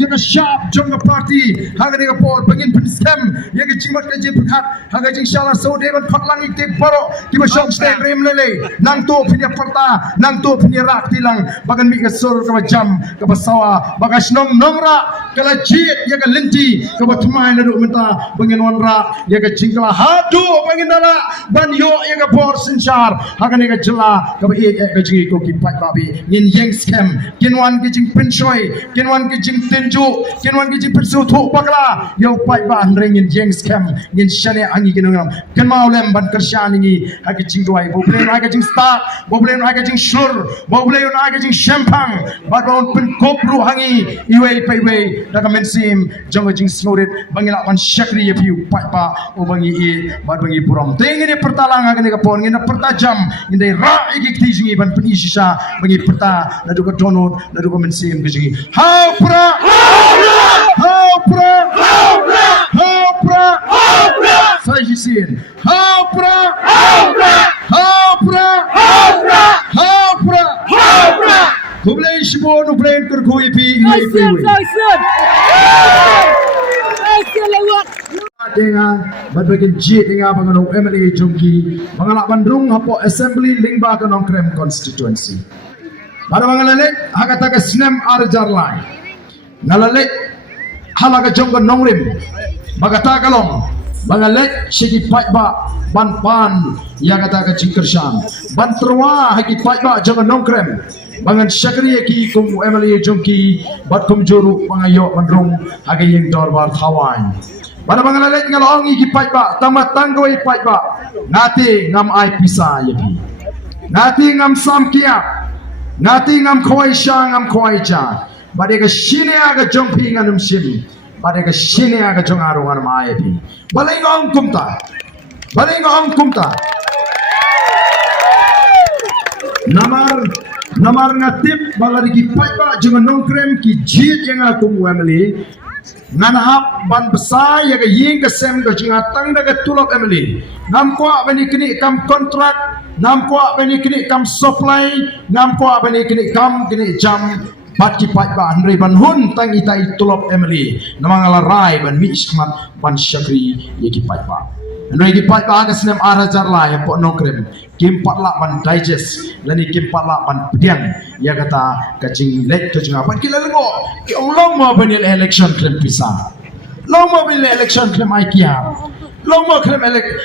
yang sharp jong party haga ni por bangin pin scam yang jingmat ka je phat haga jing shala so de ban phatlang ik te baro ki ba shong stem rem lele nang to pinya parta nang to pinya rak tilang bagan mi ka sur ka jam ka basawa bagas nong nongra kala jit yang linti ka batmai na do menta bangin onra yang jingla hadu bangin dala ban yo yang bor sinchar haga ni ka jela ka ba ek ka jingi ko ki pat babi nin yang scam kinwan ki jing pin choi kinwan ki jing tenju kinwan ki jing persu thu bakla yo pai ba ring nin yang scam nin shane angi kinong kan mau lem ban kersan ni hagi jing doi boble hagi jing star boble hagi jing shur boble hagi jing champang badon pin kopru hangi iwe pai we daga mensim jong jing snorit bangila ban shakri yepiu pai ba o bangi e bad bangi puram tengi ni pertalang hagi ni kapon ngina pertajam ngindai ra iki tijingi ban pin isisa bangi perta na duka donut na duka mensim kijingi how pra sai jisin how pra Kublai shibon ubren kurkui pi dengan berbagai jit dengan bangun MLA Jongki bangalak bandrung hapo assembly lingba kanong krem constituency pada bangalale hakata ka snem arjar lai ngalale halaga jongga nongrim bagata kalong bangalale shiki paitba ban pan ya kata ka jingkershan ban terwa haki paitba jongga nongkrem bangan syakri ki kum MLA Jongki bat kum juru bangayo bandrung hagi yang dorbar thawan pada bangalale ngalong iki paitba tamat tanggoi paitba ngati ngam ai pisa yepi ngati ngam samkia ngati ngam khoi sha ngam khoi cha bade ka shine aga jongpi nganum sim bade ka shine aga jongaru ngan ma yepi balai ngom kumta namar ngatip balari ki paitba jonga nongkrem ki jit yang aku MLA nganahap ban besar ya ke ying ke sem ke jingatang daga tulok emeli ngam kwa bani kini kam kontrak ngam kwa bani kini kam supply ngam kwa bani kini kam kini jam bat ki pat ba andre ban hun tang itai tulok emeli namangala rai ban mi ismat ban syakri ye ki pat ba andre ki pat ba ka snem arajar la ya po nongkrem kim patla ban digest lani kim patla ban pedian ya kata kacing lek to jinga pan kila lengo ki long mo ban election klem pisa long mo ban election klem aikia long mo klem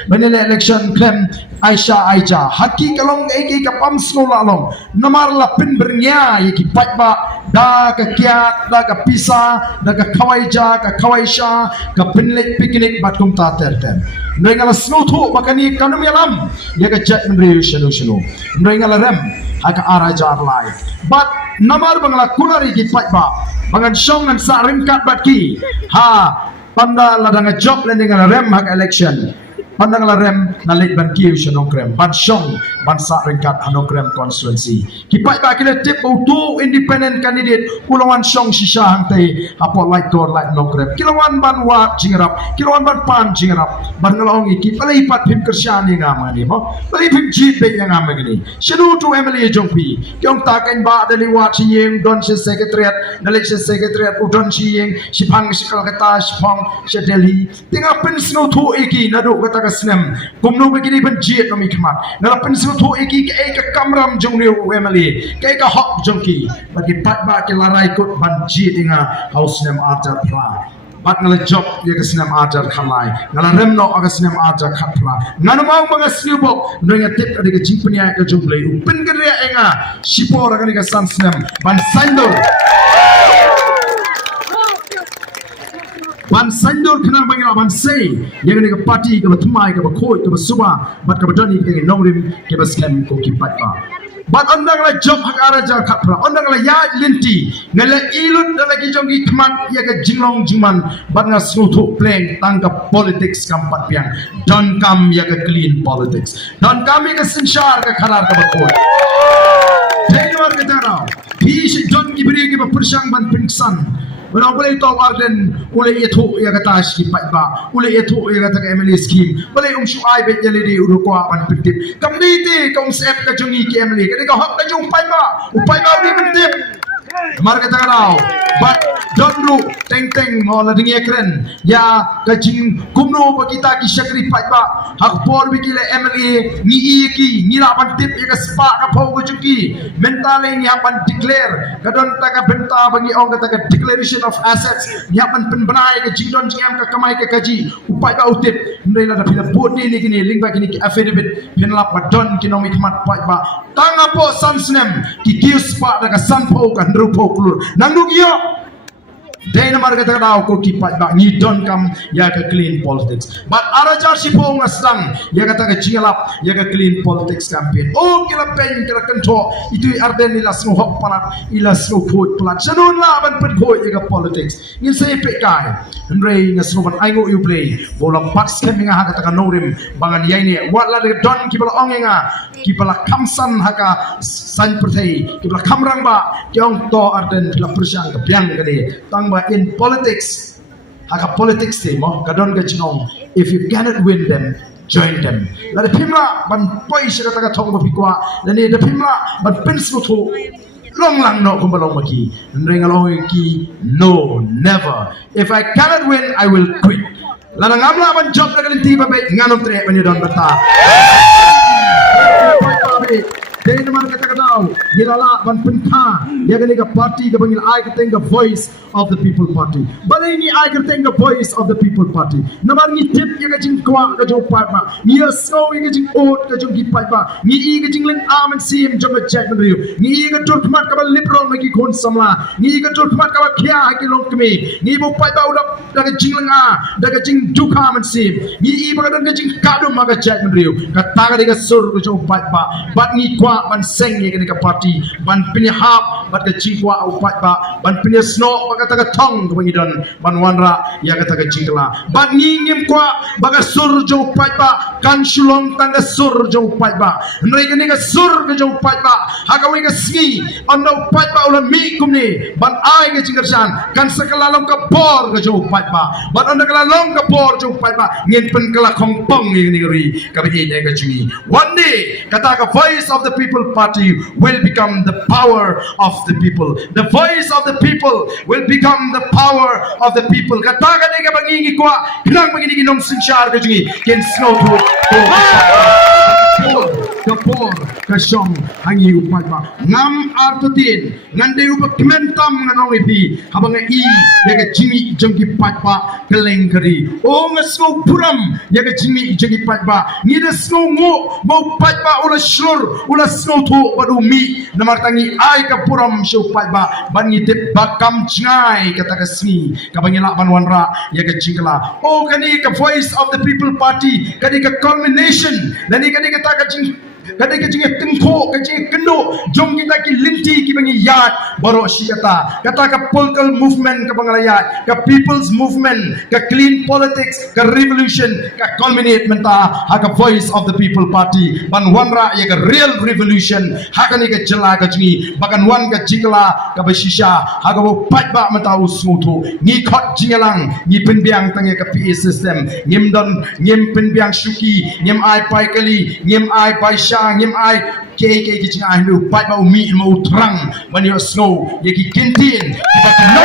ban election klem Aisyah haki kalong eki ka pam snola long namar la pin bernya yeki patba da ka kiat da ka pisa da ka kawaija ka kawaisha ka pinlek piknik batum ta terten ngala snow thu bakani kanum yalam ya ka chat mri shanu ngala rem aka arajar lai but namar bangla kunari ki patba bangan song ngan sa ringkat batki ha panda ladang job landing ngala rem hak election pandang la rem na lek ban kiu shanong krem ban shong ban sa ringkat hanong krem constituency kipai ba kile tip auto independent candidate ulawan shong shisha hangte apo like door like nong krem kilawan ban wa jingrap kilawan ban pan jingrap ban ngalong iki palai pat phim kersian ni ngam ni mo palai phim jit be yang ngam ni shadu to MLA Jongpi kyong ta kan ba dali wa chi yeng don se secretariat nalek se secretariat udon chi yeng sipang sikal kata sipang se Delhi tinga pen snow to iki nadu kata snem kumno begini benjit kami kemat nala pensil tu iki ke kamram jongni MLA ke hok jongki bagi patba ke larai kot banjit inga house nem ajar pra bat ngala job ya ke snem ajar khalai ngala remno aga snem ajar khatla ngana mau mga snubok ndenga tip ada ke jimpnya ke jomble upen gere enga sipor aga ni ke san snem ban sandor ban sandur kena bangila ban say yang ni ke parti ke batumai ke bakoi ke basuba bat ke badani ke nongrim ke baskem ko ki patba bat ondang la job hak araja khapra ondang la ya linti ngala ilut dala ki jongi kmat ya ke jinglong jingman bat nga snutu playing tangka politics kampat piang don kam ya ke clean politics don kam ya ke sinchar ke kharar ke bakoi tenor ke dara hi si don ki beri ke persang ban pingsan Orang boleh tahu arden, boleh itu ya kata skip ba, boleh itu ya kata MLA scheme, boleh Syuaib jadi di urukwa pan pentip. Kamiti konsep kajungi ke MLA, ketika hak kajung ba, upai ba di pentip. Mar kata kau, but don't look teng mau la dengi keren. Ya kajing kumno pa kita ki syakri pai ba. Hak por bi kile MLA ni iki ni la ban tip ya spa ka pau ko juki. Mentale ni apan declare kadon taka benta bagi ong kata ka declaration of assets. Ni apan penbenai ka jingdon jingam ka kamai ka kaji. Upai ba utip. Ndai la da pila bodi ni kini link ba kini ki affidavit penlap ba don kinomi kmat pai ba. Tanga po sansnem ki kius pa daga sanpo ka ndrupo klur. Nangduk yo. Dahil naman kata kau ko kipat ba ni don kam ya ka clean politics. But arajar si po ngaslang ya kata ka jingalap ya ka clean politics campaign. Oh kila pen kila kanto itu arden ila sno hok palat ila sno put palat. Sanun la ban put boy ya ka politics. Ngin say pekai. Ndrei ngasno ban aingo you play. Bola pats kami nga kata ka norim bangan yai ni. Wat la de don kibala ongenga kibala kamsan haka san pertai kibala kamrang ba kyong to arden kila persyang ka biang kali. Tang in politics, haka politics mo kadon ka chinong. If you cannot win them, join them. Lada pimla ban poi sila taga thong bapikwa. Lani da pimla ban penslo to long lang no kumbalong maki. Nring along ki no never. If I cannot win, I will quit. Lada ngamla ban job daga linti babe nganom tre ban bata. Dahil naman kata-kataw, gilala ban pentha, ya gani ka party ka bangil ay kateng the voice of the people party. Balay ni ay kateng the voice of the people party. Naman ni tip ya kajing kwa ka jong parma, ni asno ya kajing oat ka jong gipay pa, ni i kajing ling amen sim jong ka check man riyo, ni i ka turkmat ka ba liberal magi kon samla, ni i ka turkmat ka ba kya haki long kami, ni bo pay pa udap daga jing ling a, daga jing duka man sim, ni i ba ka jing kadum maga check man riyo, kataga di ka sur ka jong pay pa, bat ni kwa ban seng ye kini ka party ban pinya hap bat ka jingwa au pat ba ban pinya sno ba kata ka tong ka bangidon ban wanra ya kata ka jingla ban ngim kwa ba ka sur jo pat ba kan shulong tang ka sur jo pat ba nrai kini ka sur ka jo pat ba ha ka wi ka smi ono pat ba ulan mi kumni ban ai ka jingkersan kan sakalalong ka por ka jo pat ba ban ono ka lalong ka por jo pat ba ngin pen kala kongpong ye kini ri ka bi ye ka jingi one day kata ka voice of the people party will become the power of the people. The voice of the people will become the power of the people. Kataga ni ka bangingi kwa, kinang magini ginong sinsyar ka jungi, kin snow to kapor kasyong hangi upay pa ngam artotin ngande upak kementam nganong ipi habang i yaga jimi jengki patpa keleng kari o ngasno puram yaga jimi jengki patpa ngida sno ngo mau patpa ula slur ula sno to badumi namartangi ay ka puram syo patpa bangi tip bakam cngai kata kasmi kabangila banwanra yaga jingla o kani ka voice of the people party kani ka culmination dani kani kata ka jing kadai ka jinge tengko ka jinge kendo jom kita ki linti ki bangi yat baro si kata ka political movement ka bangalayat ka people's movement ka clean politics ka revolution ka culminate menta ha ka voice of the people party ban wanra ya ka real revolution ha ka ni ka jela ka jingi bakan wan ka jingla ka basisha ha ka bo pat ba menta usmutu ni khot jingelang ni penbiang tangi ka PA system ngim don ngim penbiang shuki ngim ai pai kali ngim ai pai ngim ai ke ki jing ai nu pai ba umi mo trang when you snow ye ki kintin kita no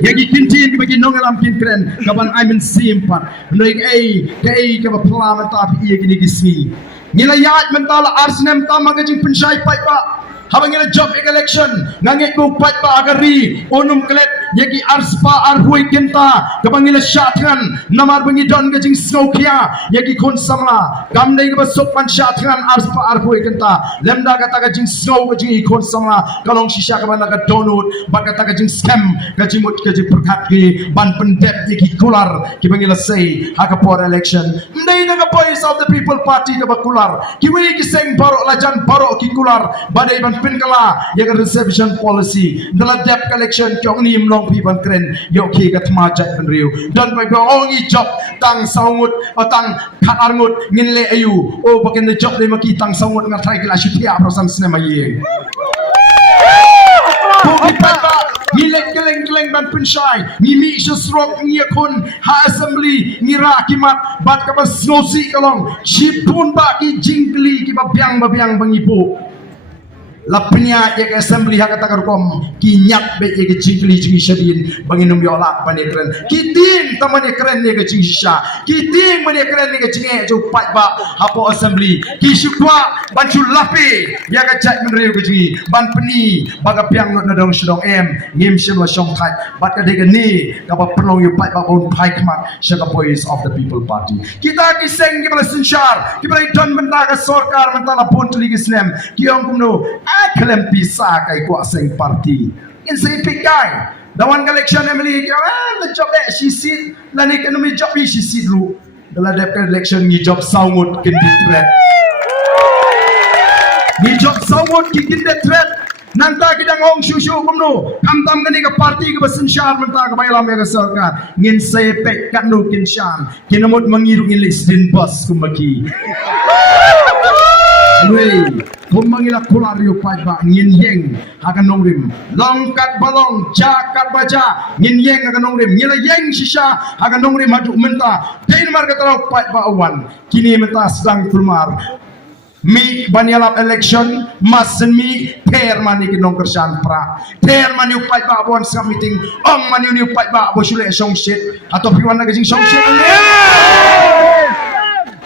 ye ki kintin ki bagi nong alam kin kren kaban I mean simpat noi ai ka ba parliament ap ye ki ni kismi nilayat mental arsnem ta magajing pensai pai pa habang ila job election ngangit ko pat pa agari onum klet yagi arspa arhui kenta kabang ila syatran namar bangi don gajing snowkia yagi kon samla gamdai ka basok pan syatran arspa arhui kenta lemda kata gajing snow gajing ikon samla kalong shisha ka ban ka donut bat kata gajing scam gajing mut gajing perkat ki ban pendep yagi kular ki bang ila say hakapor election ndai na ka voice of the people party ka bakular ki wi ki seng baro lajan baro ki kular badai ban penkala ya reception policy dalam debt collection kyong ni mlong pi ban kren yo ki ka thma jat ban riu don bai go ongi job tang saungut tang khatarngut ngin le ayu o bakin the job le maki tang saungut ngar thai kila shitia prosam sinema ye ko ki pa ni lek keleng ban pensai ni mi shrok ni kun ha assembly ni rakimat bat ka basnosi kalong shipun ba ki jingli ki ba biang bangipo lapnya ya assembly hak kata karukom kinyat be ya jingli jingi syadin banginum yola bani keren kiting tamane keren ya jing shisha kiting mane keren ya jinge jo pat ba hapo assembly kisukwa banchu lapi ya ka chat menriu ke jingi ban peni baga piang na dong shidong ngim shilo shong thai bat ka de ni ka ba perlong yu pat ba bon pai kmat shaka voice of the people party kita kiseng ki bala sinchar ki bala don benda ka sarkar mentala pun tuli islam ki ong kumno aklem pisa kai ko aseng party in say pikai dawan election emily ki the job she sit lani economy job she sit lu dalam election ni job saungut kin ditret ni job saungut ki kin ditret nanta kita ngong shushu kumno kamtam gani ka party ka basin syar menta ka baylam ya sarkar ngin say pek kat no kin shan kinamot mangiru ngin listin bus kumaki Wei, kumangila kulario pai ba ngin yeng akan nongrim longkat balong cakat baca ngin yeng akan nongrim ngila yeng shisha akan nongrim maju menta ten marga terau pai ba awan kini menta sedang keluar mi banyalap election masen mi ter mani kinong kersan pra ter mani upai ba awan sa meeting ong mani ni upai ba abo sule song shit atau piwan na gajing song shit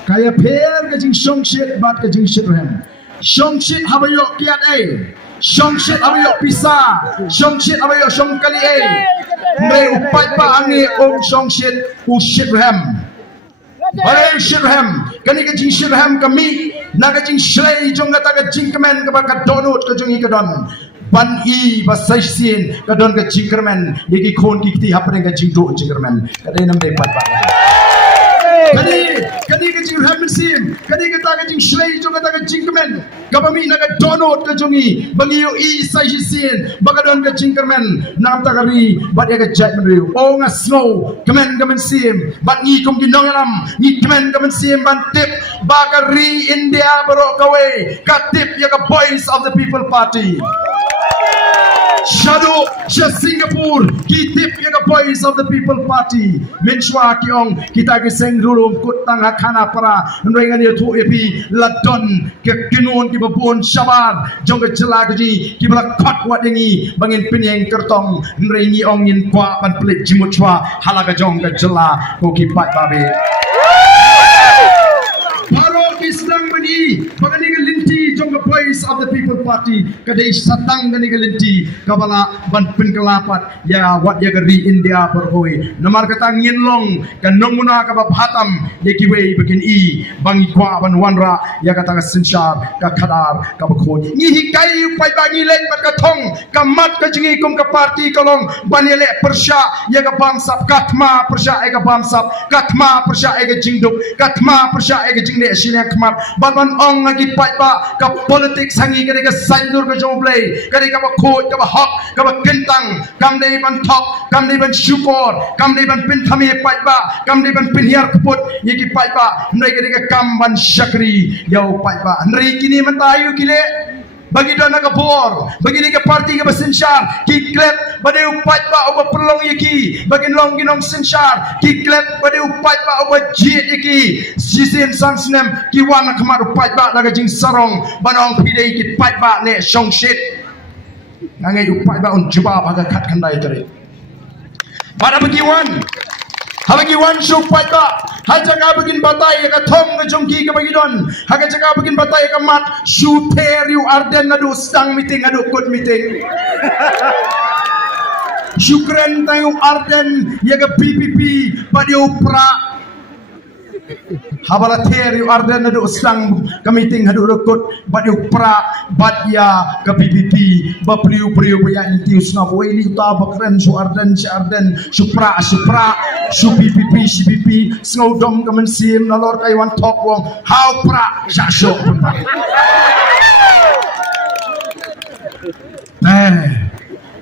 kaya per kajing song shit bat kajing shit rem song shit habayo kiat song shit habayo pisa song shit habayo song kali me upai pa angi ong song shit u shit rem bare shit rem kani kajing shit rem kami na kajing shlei jong kata kajing kemen ka donut kajing ikadon ban i basai sin kadon ka jingkermen yegi khon ki ti hapre ka jingdo jingkermen kadai nam dei pat pa kani ka jing ham sim kani ka ta ka jing shlei jo ka ta ka jing kemen ka bami na ka donut ka jongi bangi yo i sai sin bagadon ka jing kemen nam ta kari bat ya ka jat menriu o nga snow kemen sim bat ngi kum ginong lam ngi kemen sim ban tip bakari india baro kawe ka tip ya ka voice of the people party Shadow Sha Singapore kitip ya voice of the people party menshwa kiong kita geseng rulum kutang hakana para nrengan ya thu epi ladon ke kinun ki babon shabar jong ke jela ji ki bala khat wat yangi bangin pinyeng kertong nrengi ong yin kwa pan plit jimutwa halaga jong ke jela ko ki pat babe Paro kislang mani bagani ke linti jong ke voice of the people party kadai satang gani ke linti kabala ban pin kelapat ya wat ya geri India berhoi namar kata nginlong kan nomuna ka bahatam ya kiwe bikin i bangi kwa ban wanra ya kata sinshar ka khadar ka bakhoi ni hikai pai bangi lek bat ka thong ka mat ka jingi kum ka party kalong banele persha ya ka bamsap katma persha e ka bamsap katma persha e ka jingduk katma persha e ka jingne asinya kmat ban ong lagi pai ba ka politik sangi ka sandur ka joblay ka ka bakhoi ka hok ka kentang kam dei ban thok kam dei ban syukur kam dei ban pin thami pai ba kam dei ban pin hiar keput yiki pai ba ndai ka kam ban syakri yau pai ba ndai kini mentayu kile bagi dana ka bor bagi ni ka party ka basinshar ki klep bade upai ba oba perlong yiki bagi long ginong sinshar ki klep bade upai ba oba jit yiki sisin sansnem ki wana kamar upai ba daga jing sarong banong pidei ki pai ba le shong shit nangai upai ba on juba baga kat kandai tare pada bagiwan habagiwan supai ba hajaga begin batai ka thong ka jongki ka bagidon hajaga begin batai ka mat shooter you arden adu stang meeting adu good meeting syukren tayo arden ya ka PPP padi upra habala ter you arden adu stang ka meeting adu rukut padi upra badya ka PPP ba priu ya inti usna weli ta bakren su arden supra su PPP snowdom kamen sim nalor kay wan top wong how pra sha show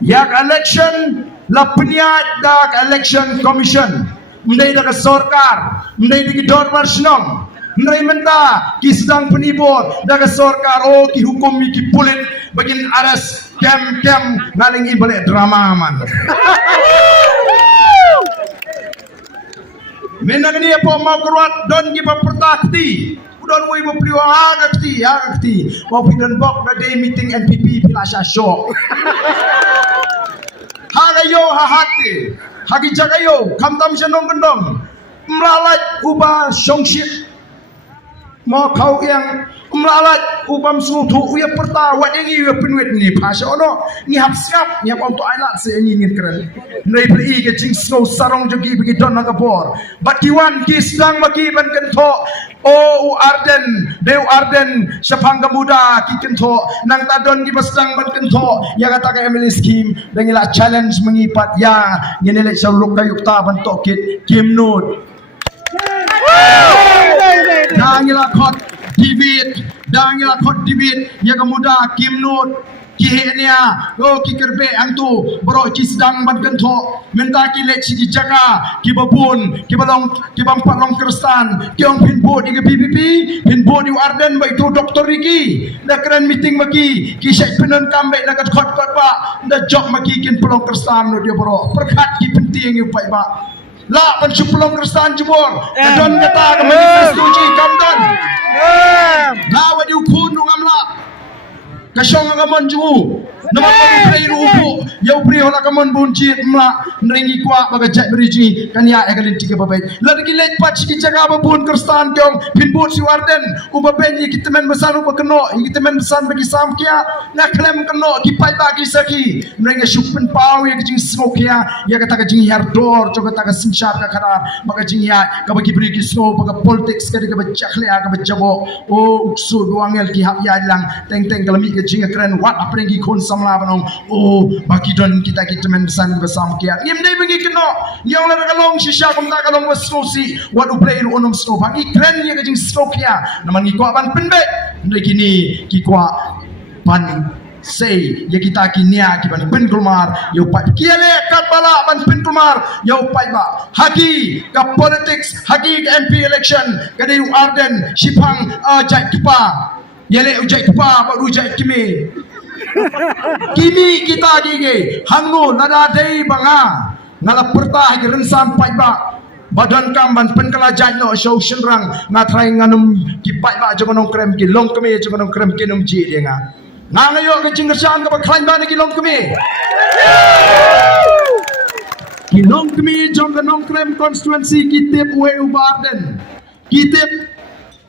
yak election la pniat dak election commission mendai dak sarkar mendai dik dormar snong mendai menta ki sedang penibor dak sarkar o ki hukum ki pulit bagin aras kem ngaling ibale drama man menang ni apa mau keruat don ki pertakti don we bo priwa agakti mo pinan bok na day meeting NPP pila siya show hagayo hahati hagi jagayo kamdam siya nong gendong meralat ubah songship mo kau yang meralat ubam sutu uya perta wat yang uya penuit ni pasha ono ni hapsap ni apa untuk alat se ingin keren nei beli ke jing snow sarong jogi bagi don nagabor batiwan ki sedang bagi ban kento o arden deu arden syapangga muda ki kento nang tadon ki sedang ban kento ya kata ka emily scheme dengila challenge mengipat ya nyenelek saluk kayuk ta ban tokit kim nut Dangila kot dibit ya kemuda kim nut kihenia go kikerbe angtu bro ki sedang ban kento minta ki lek si jaga ki babun ki bampat long kerstan ki ong pinbo di PPP pinbo di Arden ba itu doktor iki da keren meeting bagi ki syek penon kambe da kot ba da job maki kin pelong kerstan no dia bro perkat ki penting yu pai ba la pencupulong kerstan jebor don kata ke manifesto ji kamdan dawa di ukun ngamla kasyong ngamon ju nama play rupu ya upri hola kamon bunci mla nringi kwa baga jat beriji kan ya egalin tiga babai lagi lek pat ki jaga babun kerstan jong pinbut si Warden uba benyi kita men besar uba keno kita men besar bagi samkia na klem keno ki pai bagi saki nringi syupen pau ya jing smoke ya kata ka jing hardor coba kata ka simshar ka khara baga jing ya ka bagi beri ki smoke baga politics ka ka bachakhle ka bajabo o uksu duangel ki hap ya lang teng kalami ka jing keren wat aprengi kon samla banong bagi don kita men besan bersam kia ngim dei bengi keno yang la kalong shisha kom ta kalong wasnosi wat uplay ru onom sno bagi keren ye ka jing sno kia naman gi ko ban penbe ndai kini ki ko pan say ya kita kinia ki ban pen kulmar yo pai kiale kat bala ban pen kulmar yo pai ba hagi ka politics hagi ka MP election ka dei Arden Shipang jai tupa yele ujai tupa ba ujai kimi kita gigi hangno nada dei banga ngala pertah gi rensan pai ba badan kamban penkelajai no show shenrang ngatrai nganum ki pai ba jogonong krem ki long keme jogonong krem ki num ji denga ngangayo ke jingsan ka baklain ba ki long keme ki long keme jogonong krem constituency kitip we Ubarden kitip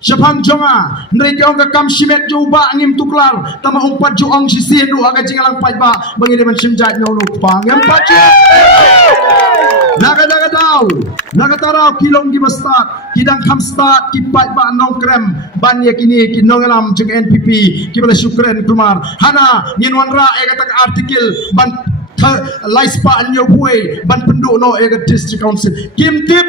Syapang jonga mereka orang kam simet juba angin tuklar tama umpat juang sisi du aga jingalang pai ba bangi deman simjat no lupa ngam pacu naga tarau kilong di start kidang kam start ki pai ba nong krem ban ya kini ki nongalam jeng NPP ki bala syukran kumar hana nginwan ra e kata artikel ban laispa anyo buai ban penduk no e district council kim tip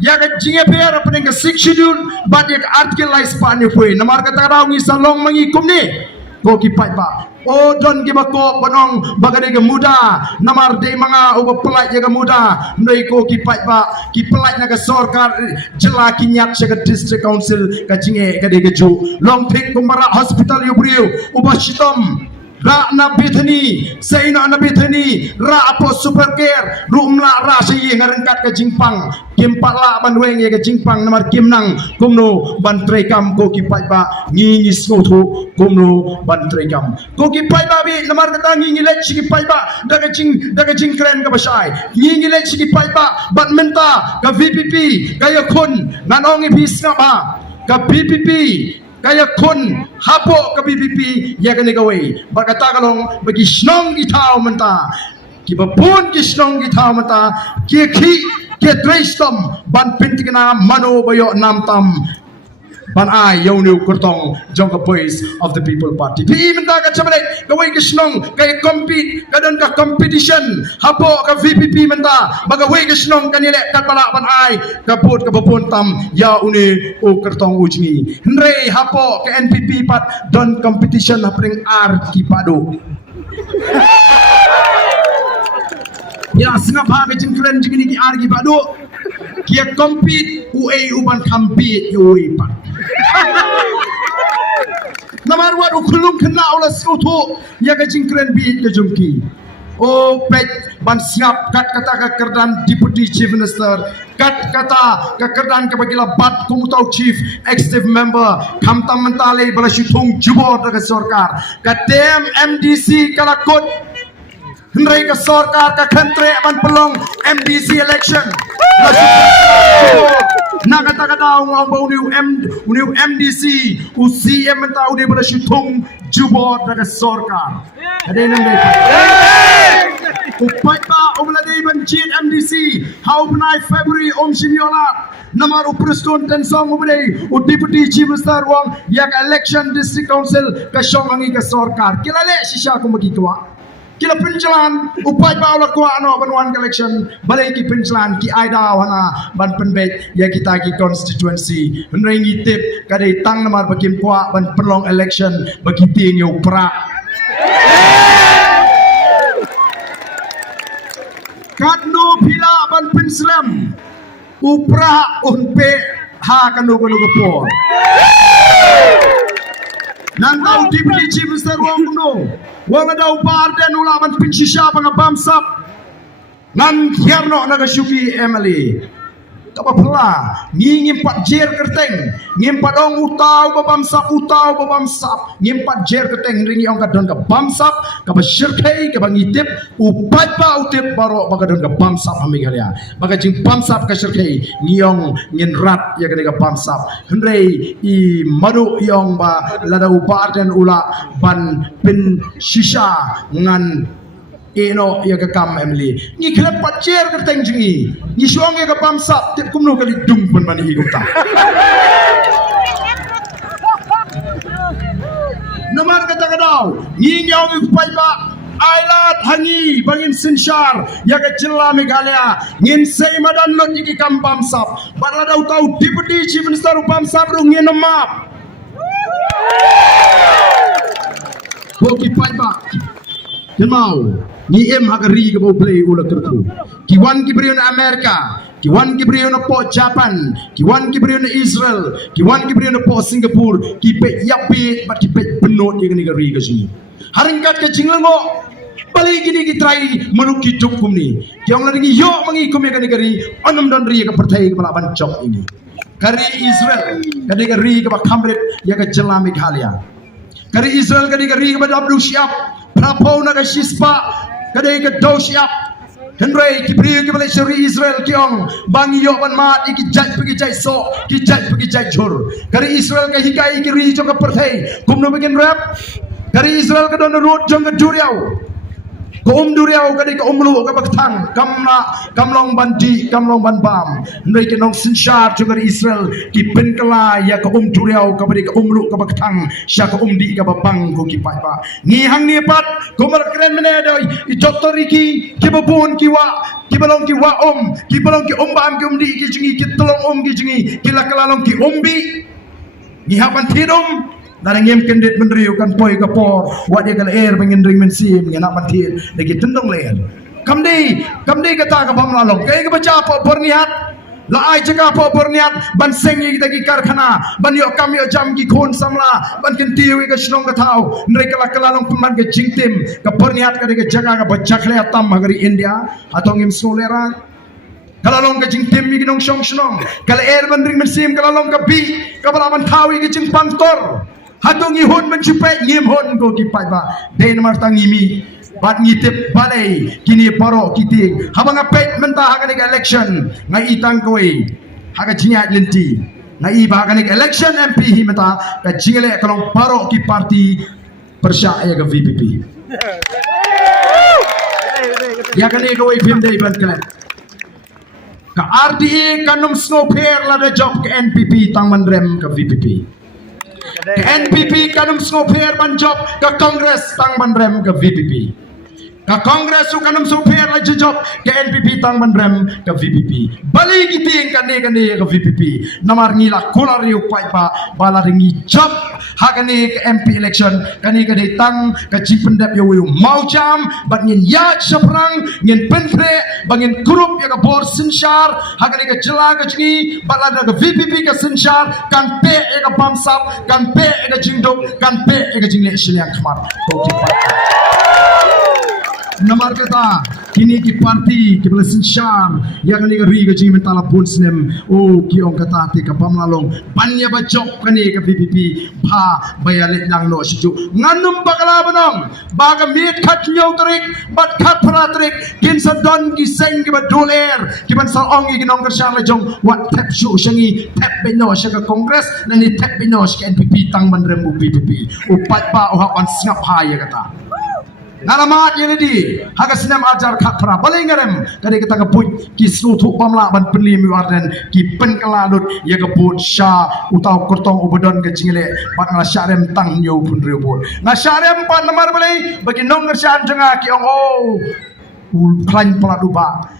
ya ka jinge per apa dengan 6 schedule but ya artikel lais pa ni pui namar kata raw ngi salong mangikum ni ko ki pai ba o don gi bako bonong bagade ga muda namar de mga uba pelai ya ga muda ndai ko ki pai ba ki pelai na ga sarkar jela ki nyat se ga district council ka jinge ka de ga ju long thik kumara hospital yu briu uba shitom ra na bethani saina na bethani ra apo super care rumla ra sayi ngarengkat ke jingpang kimpala banweng ye ke jingpang namar kimnang kumno ban trekam ko ki pai ba ngi smotu kumno ban trekam ko ki pai ba bi namar kata ngi let ki pai ba daga jing kren ka basai ngi let ki pai ba bat menta ka VPP kaya kun nanong ibis nga ba ka PPP kaya kun hapo ka BBP ya kani gawai berkata kalong bagi snong gitau menta kibapun ki snong gitau menta ki trestom ban pintikna mano bayo namtam ban ai yonu kurtong jongka boys of the people party pi menta ka chamale gawai ki snong kaya compete kadon ka competition hapo ka VPP menta bagawai ki snong kanile kat bala ban ai kaput ka bapun tam ya uni o kurtong ujni ndre hapo ka NPP pat don competition hapring ar ki padu ya singap ha ke jingkren jingini ki ar ki padu kia compete uban compete pat namar wat ukulung kena ola sutu ya ka jingkren bi ke jumki Oh pet ban singap kat kata ke kerdan Deputy Chief Minister, kat kata ke kerdan ke bagila bat kumutau Chief Executive Member kamtam mentale bala syutung jubor ke sorkar katem MDC kalakot hendrai ke sorkar ke country ban pelong MDC election nak kata-kata orang bau uniu MDC UCM mentau dia bala syutung jubor ke sorkar ada yang upai pa umladi bencin MDC how benai February Shimiola namar uprestun tensong ubdei Deputy Chief Minister wong yak election district council ka shongangi ka sorkar kilale shisha ko magitwa kila pinjalan upai pa ula ko ano banwan election balai ki pinjalan ki aida wana ban penbet ya kita ki constituency hendrai ngitip kadai tang namar bakin kwa ban perlong election bagi tinyo pra Kadno pila ban pinslam upra unpe ha kanu gepor nang tau Deputy Chief Minister wong ada upar dan ula ban pinsisha bang bamsap nan hierno naga syuki Emily kapapela ngimpat jer kerteng ngimpat ong utau babamsap ngimpat jer kerteng ringi ong kadon ka bamsap ka basyirkai ka bangitip upat pa utip baro bagadon ka bamsap amigalia bagajing bamsap ka syirkai ngiyong nginrat ya ka bamsap hendrei I madu yong ba lada upar dan ula ban pin shisha ngan eno ya ka kam Emily ni kelap pacer ka teng jingi ni suang ya ka bamsap tip kumno kali dung pun mani higuta namar kata kadau ni nyong ni pai ba ailat hangi bangin sinshar ya ka jilla Meghalaya ngin sei madan lot ni kam bamsap badla dau tau Deputy Chief Minister bamsap ru ngin map boki pai ba Kemau ni em hagari ke play ula terku kiwan kibrion Amerika kiwan kibrion po Japan kiwan kibrion Israel kiwan kibrion po Singapore kipe yapi bat kipe benot ye negeri ke sini haringkat ke jinglengo balik gini kitrai menuki cukup ni yang lagi yo mengikum ye negeri onam don ri ke pertai ke balaban cok ini kari Israel ke negeri ke Cambridge ya ke jela Meghalaya kari Israel ke negeri ke Abdul Syab Prapau naga shispa kadai ke dau siap hendrai kibri ke balai syari Israel kiong bangi yo ban mat iki jaj pergi jaj so ki jaj pergi jaj jor kari Israel ke hikai kiri jo ke perthai kumno begin rap kari Israel ke don road jong ke duriau ko duriau kadai ke lu ke baktang kamlong bandi kamlong ban bam hendrai ke nong sinshar jo kari Israel ki pen kala ya ke duriau ke badi ke lu ke baktang sya ke di ke babang ko ki pai ba ni hang ni pat kumar kren mene doi I jotori ki babun ki wa ki balong ki wa ki balong ki bam ki di ki jingi ki tolong ki jingi ki lakalalong ki bi ni hapan tidum darang yem kendet menriu kan poi kapor wa dia kal air mengendring mensim ngena patir lagi tendong leer kamdi kata ka pamlalong kay ka baca po porniat la ai jaga po porniat ban sengi kita ki karkhana ban yo kam yo jam ki khon samla ban kin tiwi ka shnong ka thau nrei kala kalalong pman ke jingtim ka porniat ka de jaga ka baca khle atam magari India atong im solera kalalong ka jingtim mi ginong shong shnong kala air ban ring mensim kalalong ka bi ka balaban thawi ki jing pangtor hatong ihon mencupai ngimhon ko kipai ba den martang ngimi bat ngitip balai kini paro kiting habang apet mentah haga election ngai itang koi haga jinyat lenti ngai ba haga election MP hi meta ka jingele kalong paro ki parti persya ya ke VPP ya kani koi phim dei ban kala ka RDA kanum snowfair la de job ke NPP tangman rem ke VPP ke NPP kanum snowfair ban job ke Kongres tangman rem ke VPP ka Kongres su kanum snowfair la job ke NPP tangman rem ke VPP bali giting kane ke VPP namar ngila kulari upai pa bala ringi job hakane ke MP election kani ke tang ke jipendap yo mau jam bat ngin ya seprang ngin pentre bangin grup ya ke bor sinshar hakane ke jela ke jingi bala ke VPP ke sinshar kan pe ke bamsap kan pe ke jingdok kan pe ke jingle silang khamar Namar kata kini ki parti ki belasin syar yang ni ri ke jing mentala pun snem oh ki ong kata ti ka pamlalong banya bajok kani ke PPP ba bayalit lang no sejuk nganum bakala benong baga mit khat nyau trik bat khat pra trik kin sadon ki seng ki badoler ki ban sal ong ki nong kersyang le jong wat tap shu shangi tap beno syaga kongres dan ni tap beno syak NPP tang ban rem PPP upat ba oh ban snap haya kata Nalamat yang ini, haga sinam ajar kat pra paling ngarem kadi kita keput ki sutu pamla ban penlim warden ki pen kelalut ya keput sya utau kortong ubodon ke jingile bat ngala syarem tang nyo pun rebut na syarem pan namar balai bagi nong ngersyan jengah ki ong oh klan peladuba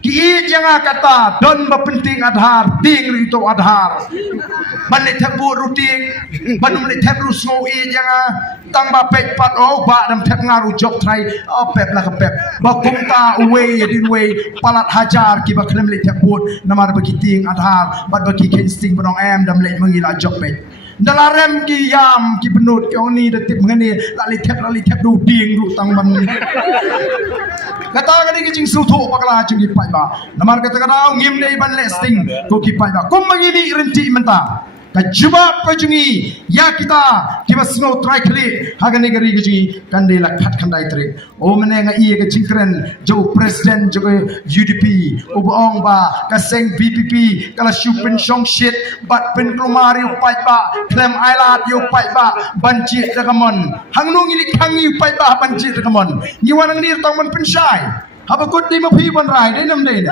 ki jangan kata don berpenting adhar ding itu adhar balik tebu ruting banu balik tebu snow jangan tambah pek pat oh ba dam tep ngaru job try oh pep lah ke pep bakum ta away din way palat hajar ki ba kena balik tebu namar bagi ting adhar bat bagi kensting benong em dam balik mengila job pek dalarem ki yam ki benut ki ong ni detip mengani lali tep du ding du tang ban kata kali kicing sutu pakala cing kipai ba namar kata kata ngim nei ban lesting ko kipai ba kum mangini renti menta kajubab kajungi ya kita kiba snow try kali haga negeri kajungi kandela khat khandai tri o menenga iye ke cingkren jo president jo UDP ubong ba kaseng BPP kala shupin song shit bat pen klumari upai ba klem ailat yo upai ba banci dagamon hangnung ili khangi upai ba banci dagamon ngiwanang nir tangman pensyai Haba kut di mapi ban rai dai nam dai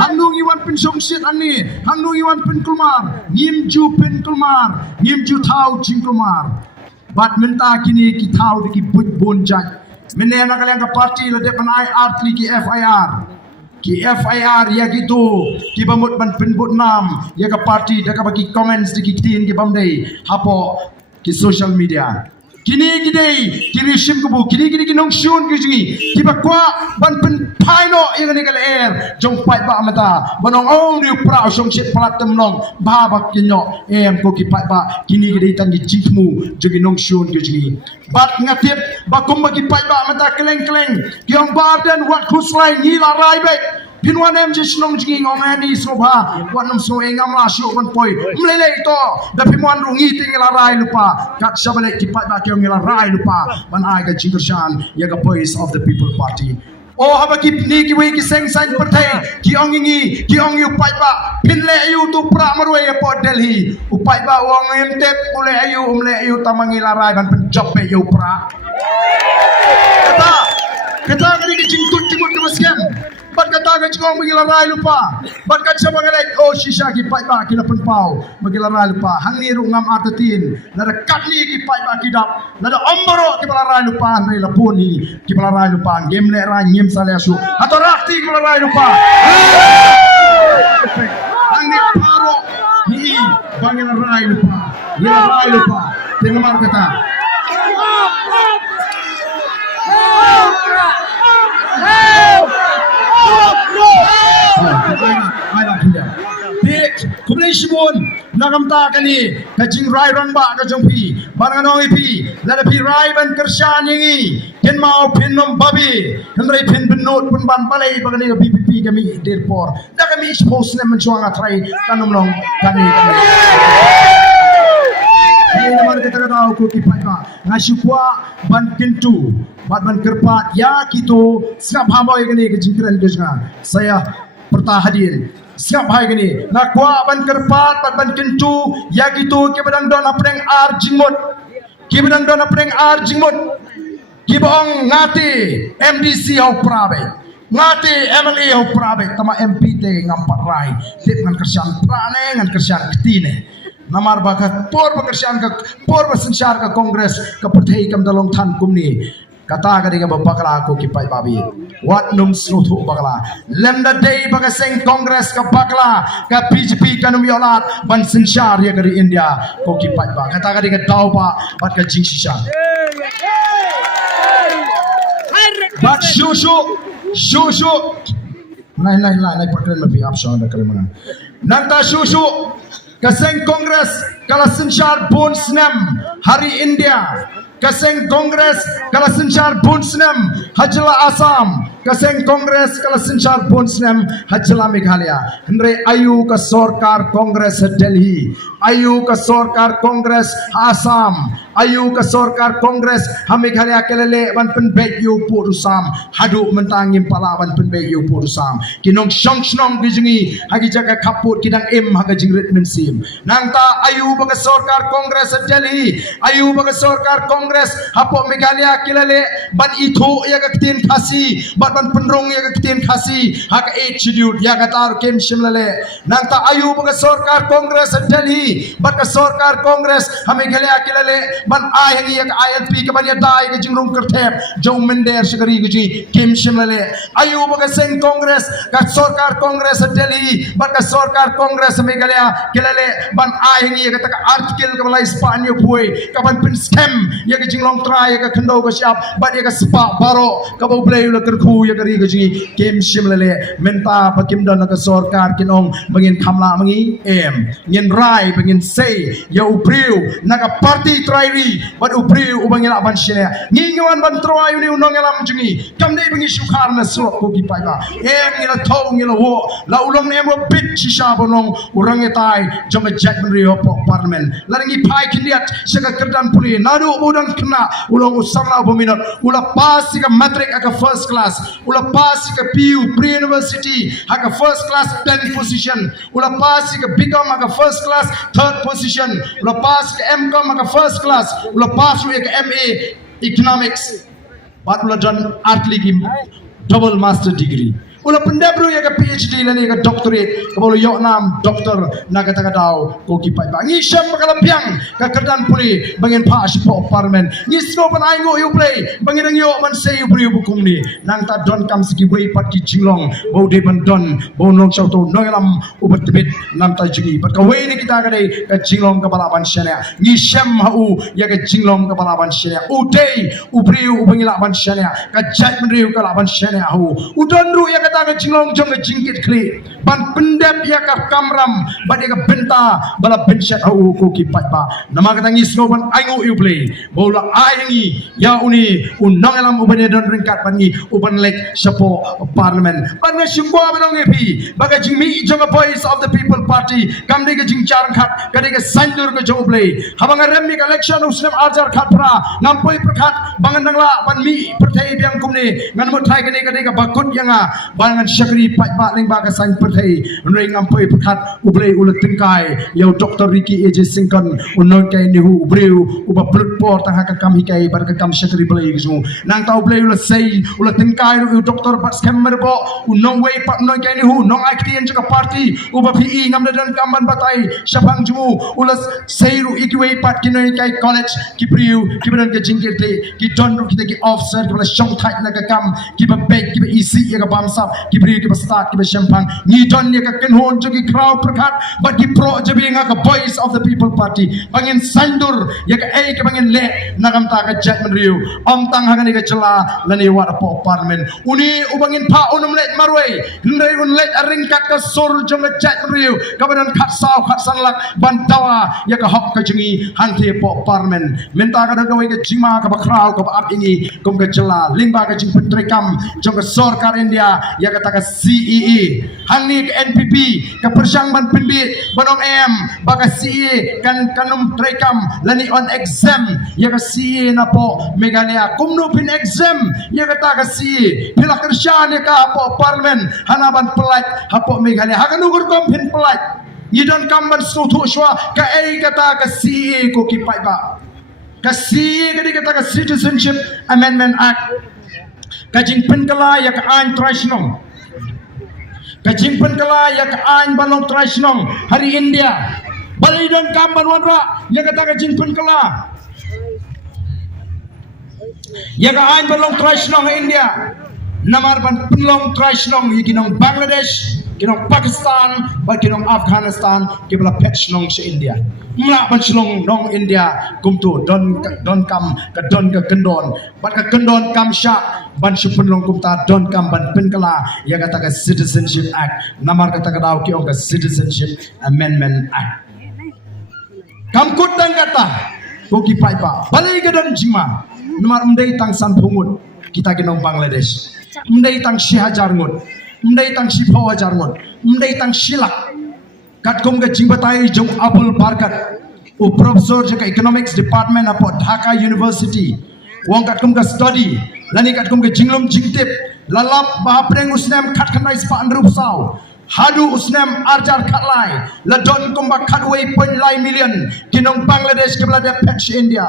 Handu iwan pin song sit ani handu iwan pin kulmar ngim ju pin kulmar ngim ju thau jing kulmar bat menta kini ki thau di ki buj bon jaj menena kalian ka parti la de panai artli ki FIR ya gitu ki bamut ban pin bot nam ya ka parti da ka bagi comments di ki tin ki bamdai hapo ki social media kini kini sim kubu kini nong shun kini kiba kwa ban pen paino yang ni kala air jong pai ba mata banong ong ni pra song shit platem long ba ba kinyo em ko ki pai ba kini tan gi jitmu jogi nong shun kini bat ngatip ba kum ba ki pai ba mata keleng kiong barden wat khuslai ni la rai be Pinwan em just nong jing ngom ani soba wanam so engam la syo ban poi mlele to da pinwan rungi tingala rai lupa kat sabale kipat ba kyong ngila rai lupa ban ai ga jingershan ya ga voice of the people party oh haba ki ni ki we ki seng sang partai ki ong ngi ki ong yu pai ba pinle ayu tu pra marwe ya po Delhi upai ba wong em tep ule ayu tamangila rai ban pen job be yu pra kata ngari ki jingtut timut ke maskam bat kata ke cingong bagi larai lupa bat kat sama ngelek oh shisha ki pai ba ki lapen pau bagi larai lupa hang ni ru ngam atatin nada kat ni ki pai ba ki dap nada omboro ki larai lupa nei lapuni ki larai lupa game le ra nyem sale asu atau rakti ki larai lupa hang ni paro ni bagi larai lupa tengamar kata kumlay sibon nakamta kani kajing rai ron ba ka jongpi baranganong ipi lada pi rai ban kersyan yangi ken mau pin nom babi hendrai pin benot pun ban balai bagani BPP kami derpor da kami expose nem mencuang atrai kanom long kami ini nomor kita tahu ko kipai ba ngasukwa ban pintu ban kerpat ya gitu siap hambai kani kejingkran kesna saya pertahadir siap hai gini nak kuat ban kerpat ban kentu ya gitu ke badang don apreng ar jingmut ki badang don apreng ar jingmut ki bong ngati MDC au prabe ngati MLA au prabe tama MP te ngampat rai tip ngan kersian prane ngan kersian ketine namar bakat por pekerjaan ke por bersensyar ke kongres ke partai kam dalong tan kumni kata ka dengan bakala ko kipai babi wat num snutu bakala lemda day bagaseng kongres ka bakala ka BJP kanum yolat ban sensyar ya dari India ko kipai ba kata ka dengan tau pa bat ka jing shisha bat shushu nai perkara lebih absurd ada mana nanta shushu kaseng kongres kala sensyar bon snam hari India kaseng kongres kala senchar bunsnem hajla Assam, kaseng kongres kala senchar bunsnem hajla Meghalaya. Hendre ayu ka sorkar kongres Delhi, ayu ka sorkar kongres Assam, ayu ka sorkar kongres Meghalaya kelele ban penbek yu purusam hadu mentangim palawan penbek yu purusam kinong shong bijingi hagi jaga kaput kidang haga jingrit mensim nangta ayu baga sorkar kongres Delhi, ayu baga sorkar kongres hapo Meghalaya kelele ban itu ya ka tin khasi ban penrong ya ka tin khasi haka attitude ya ka tar kem shimlale nangta ayu baga sorkar kongres Delhi ban ka sorkar kongres Meghalaya kelele ban ai ya ka INP ka ban ya dai ka jingrung kertep jong mender shikari guji kim shimlale ayu baga seng kongres ka sorkar kongres Delhi ban ka sorkar kongres Meghalaya kelele ban ai ya ka taka artikel ka balai Spanyol puai ka ban pin scam ya ka jinglong try ya ka kendo ka siap ban ya ka spa baro ka bau play la kerku ya kari guji kim shimlale menta pakim don ka sorkar kinong bangin khamla mangi ngin rai bangin say ya upriu naga party trairi ban upriu ubangila ban shine ngingawan ban troayu ni unong elam jungi kamde bangi shukar na suak ko ki paiba ngila thau ngila wo la ulong ne mo bit shisha bonong urang etai jonga jack rio parliament larangi pai kindiat sega kerdan puri nadu udang kena ulong usarla bominot ula pasi ka matric aka first class ula pasi ka PU pre university aka first class 10th position ula pasi ka BCom aka first class 3rd position ula pasi ka MCom aka first class ula pasi ka MA economics but ula done artli ki double master degree ula pendabru ya ka PhD lani ka doctorate ka bolo yok nam doktor naga taka daw ko ki pai ba ngi syam kalampiang ka kerdan puli bangin pa sipo parliament ngi sno pan ai ngo yu play bangin ang yo man say yu priu bukum ni nang ta don kam siki wei pat ki jinglong bo de ban don bo nong chau to noyalam ubat tebet nam ta jingi pat ka wei ni kita ka dei ka jinglong ka balaban syana ngi syam hau ya ka jinglong ka balaban syana u dei u priu u bangila ban syana ka jat menriu ka laban syana hau udon ru ya ka ta jinglong jong jingkit kli ban pendep ya ka kamram ban ya ka benta bala benchat au ko ki patba nama ka tangi sno ban aingo you play bola aingi ya uni unang alam ubane don ringkat ban ni uban lek sapo parliament ban na shimbo banong epi baga jingmi jong voice of the people party kam de ka jingchar khat ka de ka sandur ka jong play habang remmi ka election usnem ajar khat pra nampoi prakhat bangan nangla ban mi perthai biang kumni ngan mo thai ka de ka bakut yanga bangan syakri patba ning ba ka san perthai ring ampoi prakhat ublei ulat tingkai yo Dr. Ricky AJ Singkon unon kai ni hu ubreu uba perpor tang ka kam hikai bar ka kam syakri blei gisu nang tau blei ulat sei ulat tingkai ru Dr. Pat Scammer bo unong wei pat non kai ni hu nong aktien jaka party uba PE ngam dan kamban batai syapang jumu ulat sei ru ikwei pat kinoi kai college ki priu ki badan ka jingkir te ki don ru kita ki officer ki bala syong thai na ka kam ki ba beg ki ba isi ya ka bamsap ki priu ki ba start ki ba syempang ni don ya ka kenhon jogi crowd prakhat but ki pro jabi nga ka voice of the people party bangin sandur ya ka ai ka bangin le nagam ta ka jat menriu om tang hangani ka cela lani wa po parliament uni ubangin pa unum let marway ndai un let aringkat ka sur jong ka jat menriu ka badan khat saw khat sanlak bantawa ya ka hok ka jingi hanti po parliament menta ka dawai ka jima ka bakrau ka ap ini kum ka cela limba ka jing pentrekam jong ka sorkar India ya ka ta ka CEE hangni ka NPP ka persyang ban pindit banong em baka CEE kan kanum trekam lani on exam ya ka CEE na po Meghalaya kumno pin exam ya ka ta ka CEE pila kersyan ya ka po parliament hanaban pelat hapo Meghalaya hakan ugur kom pin pelat you don't come ban sutu shwa ka ai ka ta ka CEE ko ki pai ba ka CEE ka di ka ta ka Citizenship Amendment Act kajing penkala ya ka an trashnong kajing penkala ya ka an balong trashnong hari India bali dan kamban wanra ya ka ta kajing penkala ya ka an balong trashnong India namar ban penlong trashnong yikinong Bangladesh kinong Pakistan ba kinong Afghanistan kibla petchnong sa India mla ban slong nong India kumtu don kam ka don ka kendon bat ka kendon kam sha ban supenlong kumta don kam ban penkala ya kata ka Citizenship Act namar kata ka daw ki ka Citizenship Amendment Act kam kutang kata ko ki pai pa balai ga dan jima numar mdai tang san phungut kita ginong Bangladesh mdai tang shi hajar ngut mdai tang shi phaw hajar ngut mdai tang shilak kat kum ga jingbatai jong Abdul Barkat o professor je ka economics department apo Dhaka University wong kat kum ga study lani kat kum ga jinglom jingtip lalap bahapreng usnem khat khanai spa andrup saw hadu usnem arjar khatlai ladon kum ba khatwei point lai million kinong Bangladesh ke belada patch India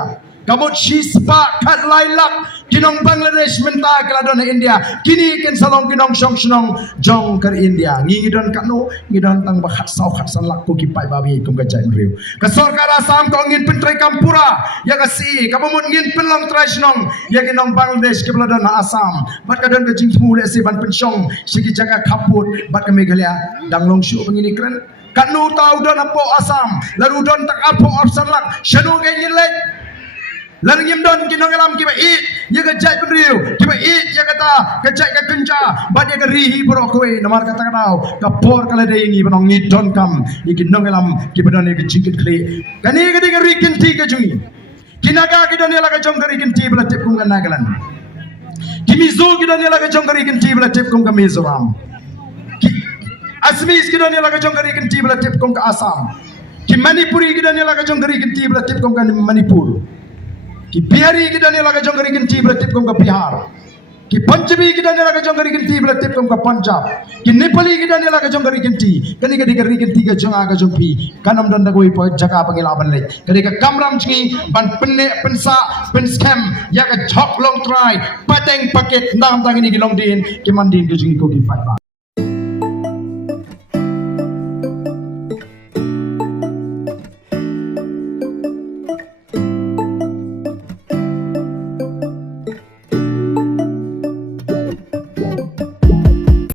kamot shi spa khatlai lak kinong Bangladesh menta keladon India kini ken salong kinong song snong jong ker India ngidon kanu ngidon tang ba khat saw khat san lak ko ki pai babi kum ga jai riu ka sarkar Assam ko ngin pentrai kampura ya ka si ka pamut ngin penlong trai snong ya kinong Bangladesh ke beladon Assam bat kadon ka jing thmu le si ban pensyong sigi jaga kaput bat ka Meghalaya danglong shu ngini kren kanu tau don apo Assam lalu don tak apo opsan lak shanu ga ngin le lalu ngim don kinong alam kiba it ya ka jai penriu kiba it ya kata ka jai ka kenca bat ya ka rihi pro koe namar kata kadau ka por kala de ngi banong ni don kam ikinong alam kiba don ya ka jingkit kle kani ka de ka rikin ti ka jungi kinaga ki don ya la ka jong ka rikin ti bla tip kum ga Nagaland kimizo ki don ya la ka jong ka rikin ti bla tip kum ga Mizoram Assamese ki don ya la ka jong ka rikin ti bla tip kum ka Assam ki Manipuri ki don ya la ka jong ka rikin ti bla tip kum ga Manipur ki Bihari ki dane laga jongari kin tibla tip kom ka Bihar ki Panjabi ki dane laga jongari kin tibla tip kom ka Punjab ki Nepali ki dane laga jongari kin ti kani ka digari kin ti ka jonga ka jongpi kanam don dagoi po jaka pangilaban le kani ka kamram chingi ban penne pensa pen scam ya ka chok long try pateng paket nam tang ini ki long din ki mandin ki jingi ko ki fat